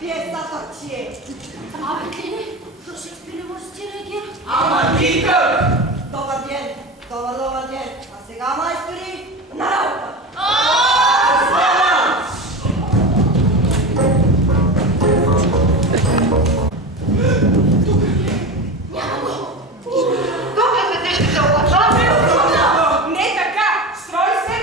пиесата ти е. Абе, Клине, то Шекспир не може да ти реагира. Ама ти как? Добър ден, добър ден. А сега, майстори, на работа! Няма го! Тук ли се ще се облачава? Не така! Строй се!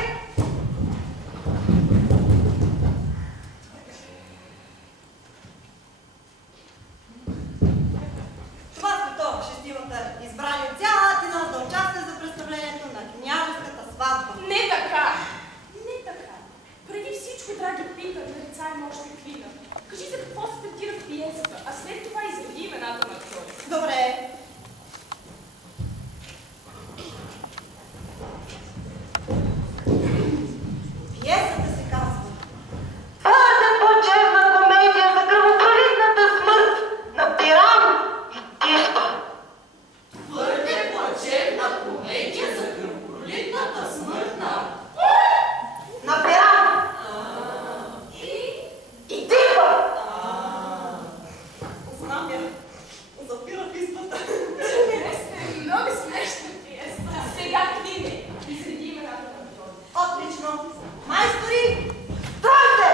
Това сме то, шестимата избрани от цялата нас да участват за представлението на княжеската сватба. Не така! Не така! Преди всичко, драги Питър, нарицаем още Клина. Кажи за какво се третира в пиесата, а след това изведи имената на актьори. Добре. Пиесата се казва Твърде плачевна комедия за кръвопролитната смърт на Пирам и Тисба. Твърде плачевна комедия за кръвопролитната смърт На Пирам и Тисба. Знам я. Запира писмата. Много смешна пиеса. Сега Клине, изведи имената на актьори. Отлично. Майстори, стройте!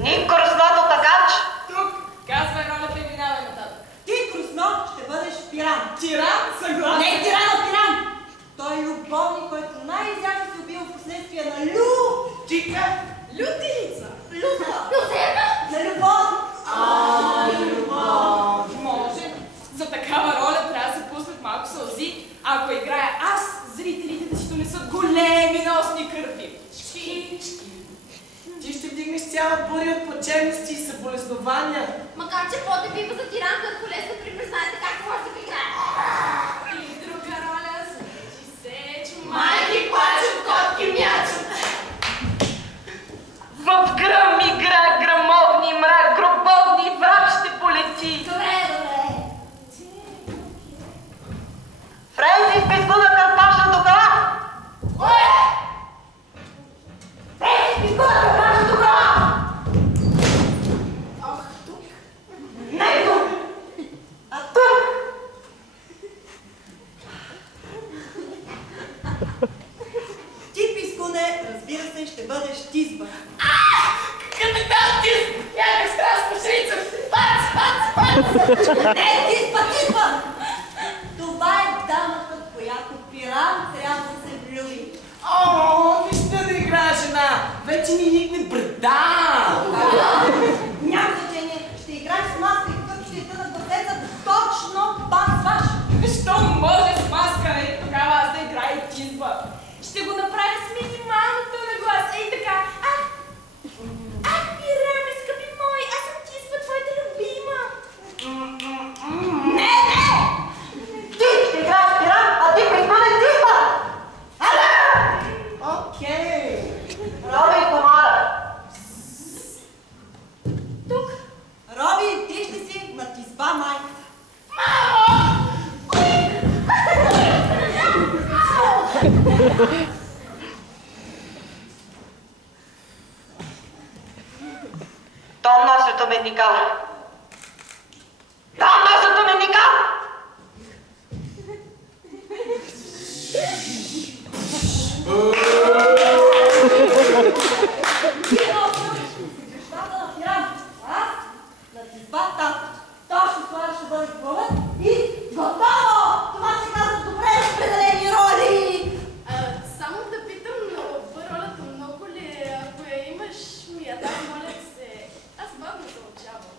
Нико Руснато Тагач. Тук, казвай ролята и минавай нататък. Ти, Крусно, ще бъдеш Пирам. Тиран, съгласен. Не тиран, а Пирам! Той е любовник, който най-изящно се убива в последствие на Чика, Лютица. Люса. Люсена! На любов. Любов. Може. За такава роля трябва да се пуснат малко сълзи. Ако играя аз, зрителите да си донесат големи носни кърпи. Ти ще вдигнеш цяла буря от плачевности и съболезнования. Макар че по-те бива за тиран, като лесно припознаете как може да ви играе. И друга роля за Сеч, Майки плачат, котки мячат. В гръм игра, грамовни мрак, гробовни враг ще полети. Добре, добре. Френсис Пискуна Карпашна Догала. Френсис Пискуна Карпашна Догала. Не тук, а тук. Ти, Пискуне, разбира се, ще бъдеш Тизба. Капитан Тис! Някак страшно шрица! Пац! Не, Тизба! Това е дамата, в която Пирам трябва да се влюби. О, вижте да играе жена! Вече ми никне брада! Няма значение, ще играеш с маска и тук ще тънат бъдеца точно пак с ваш. Що може с маска, и тогава аз да играя и Тизба. Ще го направя с минималната нагласа. Ей така. Пираме, скъпи мой, аз съм Тизба, твоята любима. Не! Ти ще играеш Пирам, а ти Пискуне Тизба! Окей! Роби и комара. Тук. Роби, ти ще си на Тизба майката. Том носето медника. Том носето медника! Грещата на Пирам. Аз на Тизба татко. Точно това ще бъде главът и готово! Това се казва добре разпределени роли! Само да питам, но ролята много ли? Ако я имаш, ми я дай, моля се. Аз бавно се учавам.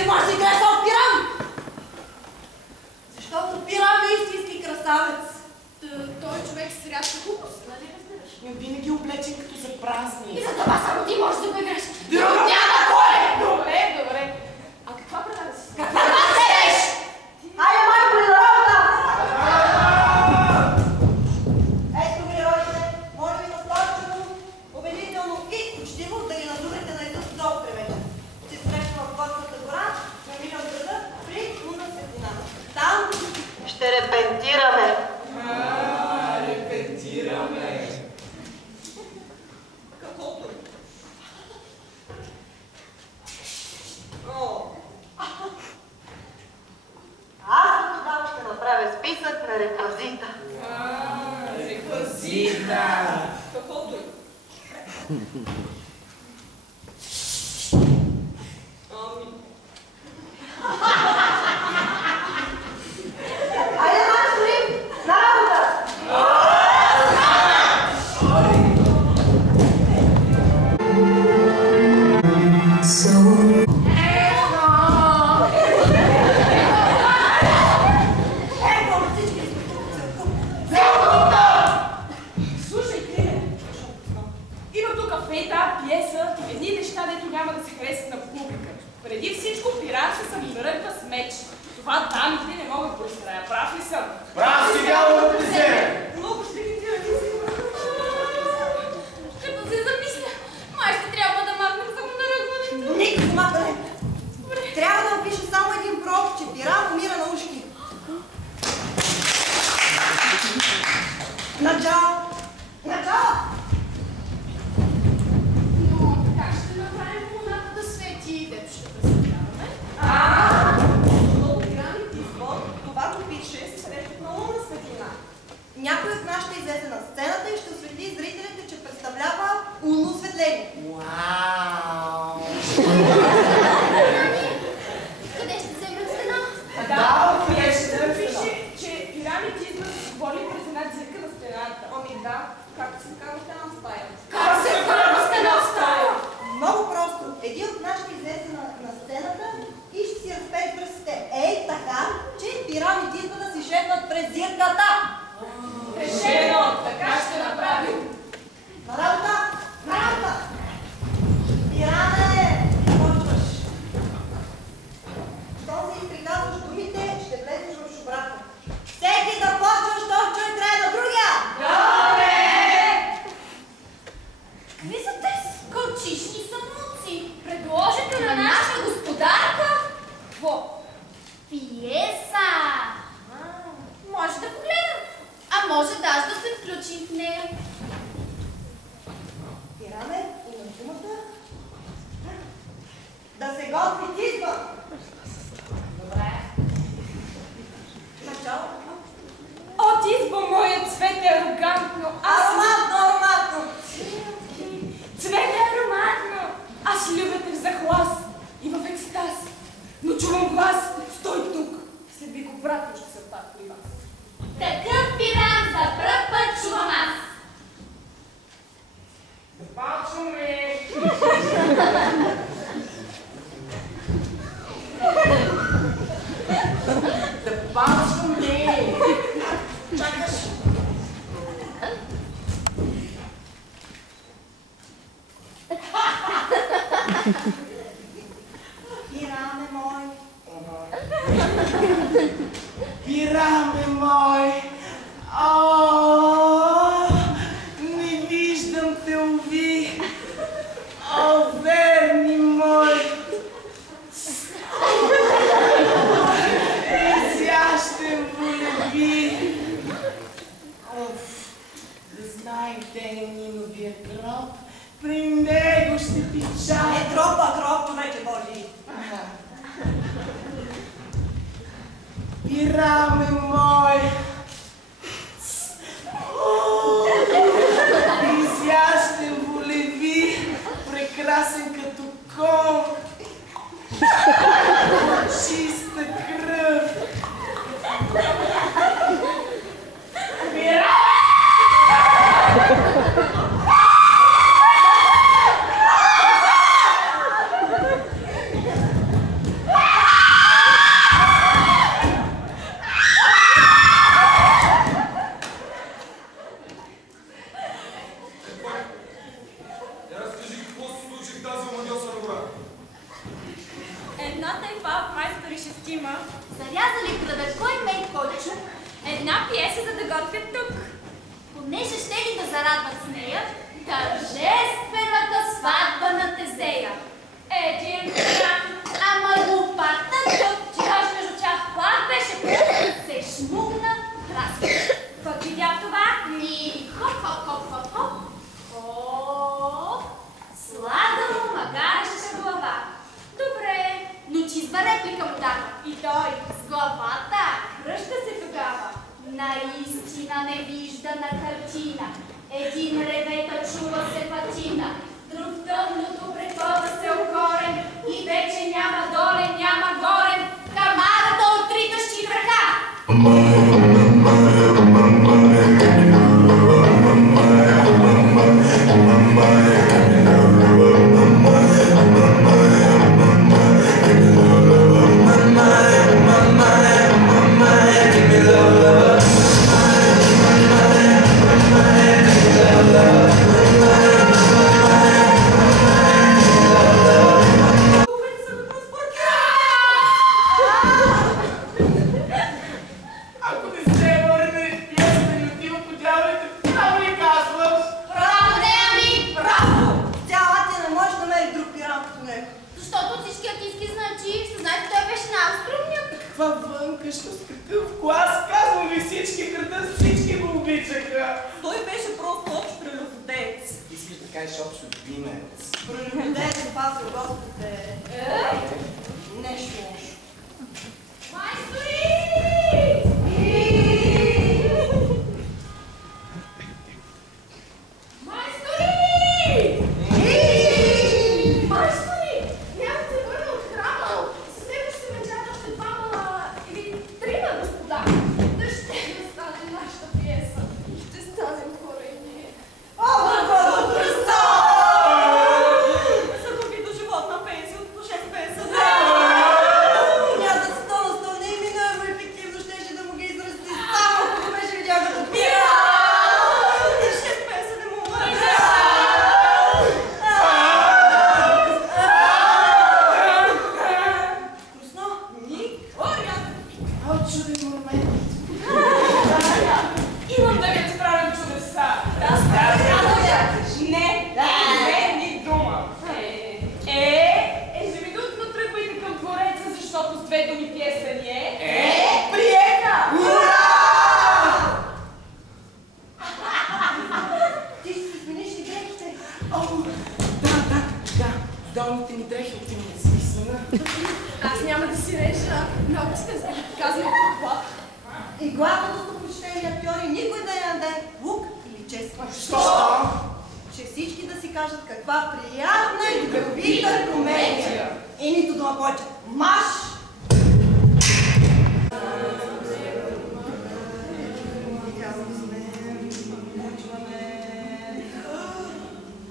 че може да играе само Пирам. Защото Пирам е истински красавец. Той човек с рядка хубост, нали разбираш? Но винаги облечен като за празник. И за това само ти можеш да го играш. Друг няма кой! Добре. А каква преда си? Каква да седеш? Айде, майко, ли на работа! Ето ми, родите, моля ви настойчиво, убедително и учтиво да ги надурите на един стол при вечер. Ще срещам в Горската гора, намирам града при лунна светлина. Там ще репентираме. Репетираме. Каквото. О. Аз тогава ще направя списък на реквизита. Реквизита. Каквото е. Айде, майстори, на работа! Слушай, Криле, има тук в тази пиеса едни неща, дето няма да се харесат на публика. Преди всичко Пирам се самодръгва с меч. Това дамите не могат да изправят. Прав ли съм? Прав си, Гало, да те вземе. Много ще ги тира, ти си. Като се замисля, май ще трябва да махнем самонаръгването. Никакво махане! Трябва да напиша само един пророк, че Пирам умира на ушки. Начало! Начало! Но как ще направим луната да свети и дето ще представляваме? Много Пирам и Тизбор, това го пише, се срещат на лунна светлина. Някой от нас ще излезе на сцената и ще осветли зрителите, че представлява лунно осветление. Вау! Къде ще вземем стена? Да, къде ще Ще се напише, че Пирам и Тизбор са говорили през една дзирка на стената. Ами да, както се казва, тя нам стая. Как се вкарва стена в стая? Много просто. Един от нас ще излезе на сцената и ще си разпее пръстите. Ей, така, че Пирам и Тизбор да си шепнат през зирката. Решено! Така ще направим! На работа! На работа! Пираме! Почваш. Щом си приказваш думите, ще влезеш в шубрата. Всеки да почва, щом чуй края на другия! Какви са тези кълчишни самуци? Предложите на наша господарка? Какво? Пиеса! Може да погледам. А може даже да се включим в нея. Пираме, имам думата. Да се готви Тизбор! Добре. Начало. О, Тизбо, моят цвет е арогантно! Ароматно, ароматно! Цвет е ароматно! Аз любя те в захлас и в екстаз. Но чувам глас, стой тук! След вик обратно ще се пак при вас. Такъв Пирам за пръв път чувам аз. Започваме! Започваме! Чакаш. Пираме мой. Пираме мой! О, не виждам те, уви! О, верни мой! Изящен волеви! Оф, да знаете, Ниновия гроб, при него ще пича. Не тропа, гроб, човече Божий. Пираме мой! Едната и пап майстори шестима. Зарязали града, кой мей койчо? Една пиеса, за да готвят тук. Понеже ще ли да зарадват с нея, тържествената сватба на Тезея. Един грам. Ама лопата тук, че аж между тях плак беше пълна, се шмугна краска. Пък видя това? Ми, хоп. Хоп. Слага му магареща глава. Добре, но чизба реплика му дава. И той с главата кръща се тогава. Наистина невиждана картина. Един ревета чува се патина, друг в тъмното предхода се окорен и вече няма долен, няма горен. Камарата от тритащи крака.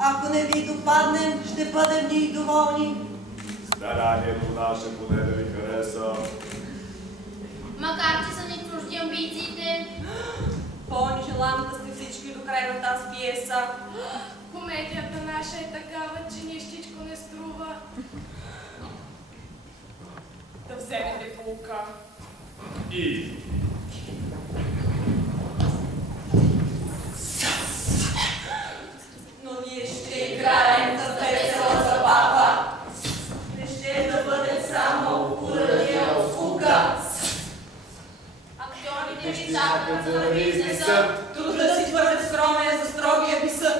Ако не ви допаднем, ще бъдем ни доволни. Старанието наше поне да ви хареса. Макар че са ни чужди амбициите. По-ни желам да сте всички до край на тази пиеса. Комедията наша е такава, че нищичко не струва. Да вземете полука. И... Но ние ще играем за весела забава. Не ще да бъдем само урадия от скука. Актьорите ви чакат за да ви изнесат. Трудът си твърде скромен за строгия ви съд.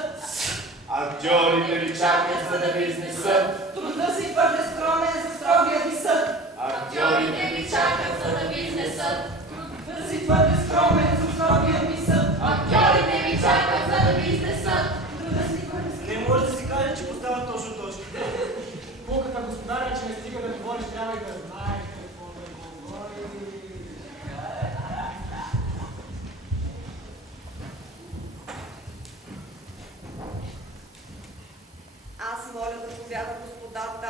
Актьорите ви чакат, за да ви изнесат. Трудът си твърде скромен за строгия ви съд. Актьорите ви чакат за да ви изнесат. Трудът си твърде скромен за строгия ви съд. Актьорите ви чакат за да ви изнесат. Не може да си каже, че поставя точно точка. Пулката господаря, че не стига да говориш, трябва и да знаеш какво да говори. Аз моля да повяда господата,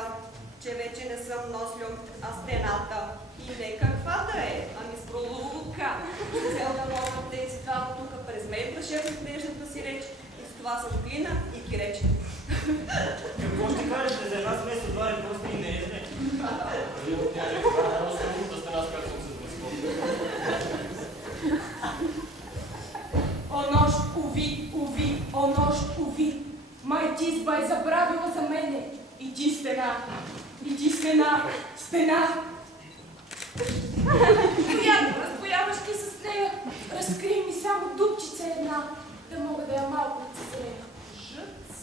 че вече не съм нослю, а стената. И не каквата е, ами с пролука. Цел да могат тези два тук през мен да шепнат нежната си реч. И с това съм глина и киреч. Какво ще кажете за една смесо два репрости и не е зле? стена. Която разбояваш ти с нея, разкрий ми само дупчица една, да мога да я малко нацезрея. Жъц.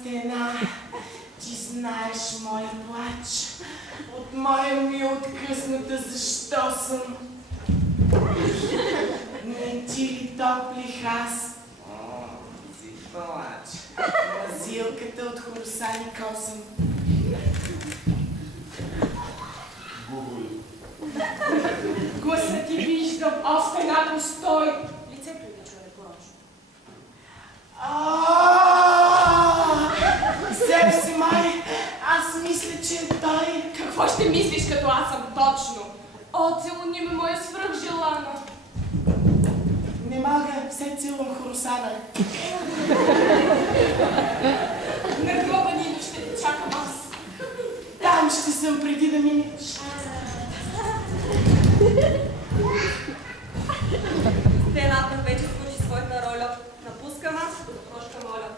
Стена, ти знаеш моя плач, от моя ми откъсната защо съм. Не ти ли топлих аз? О, ти плач, мазилката от хоросани косъм. Гласа ти виждам, о стена постой. Лицето и да чуе порочно. Себ си май, аз мисля, че той... Какво ще мислиш, като аз съм точно? О, целуни ме, моя свръхжелана. Не мога, все целувам хоросана. На гроба ни ще те чакам аз. Там ще съм преди да минеш. Стената вече свърши своята роля. Напускам аз, за прошка моля.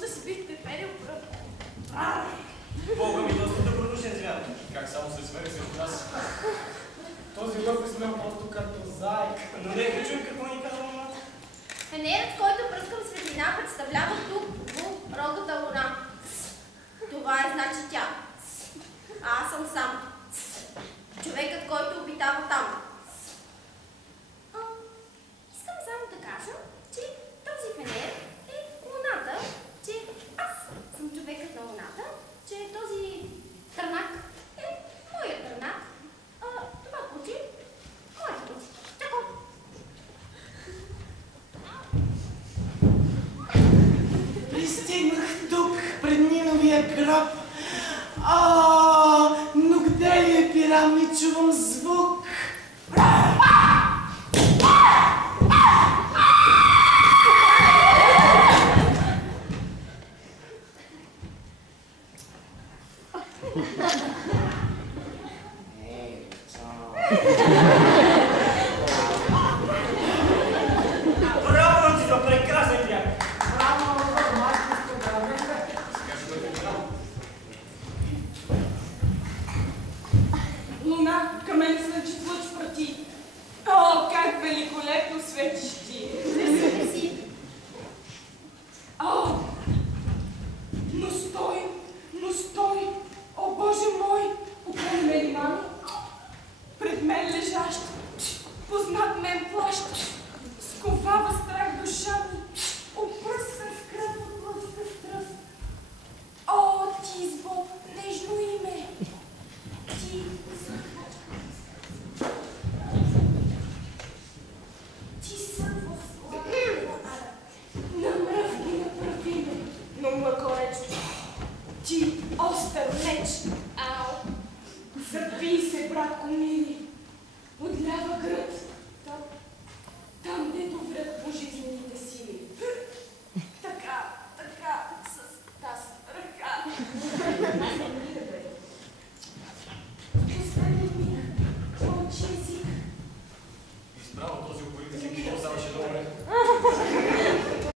Да си бихте перил пръв. Бога ми доста добродушен звяр. Как само се свери срещу нас? Този лъв е смел просто като зайк. Но нека чуем какво ни казва мама. Фенерът, който пръскам светлина, представлява тук в рогата луна. Това е значи тя. А аз съм сам. Човекът, който обитава там. Искам само да кажа, че този фенер е луната, че аз съм човекът на луната, че този търнак е моят търнак, това куче е моят куче. Чако! Пристигнах тук, пред Ниновия гроб. Но къде ли е пира, ми чувам звук. Браво, ти за прекрасен бяг! Луна, към мен слънчев лъч прати. О, как великолепно светиш ти! Не си. О, но стой! О, Боже мой! Около мен, мами, пред мен лежащ, познат мен плащ, сковава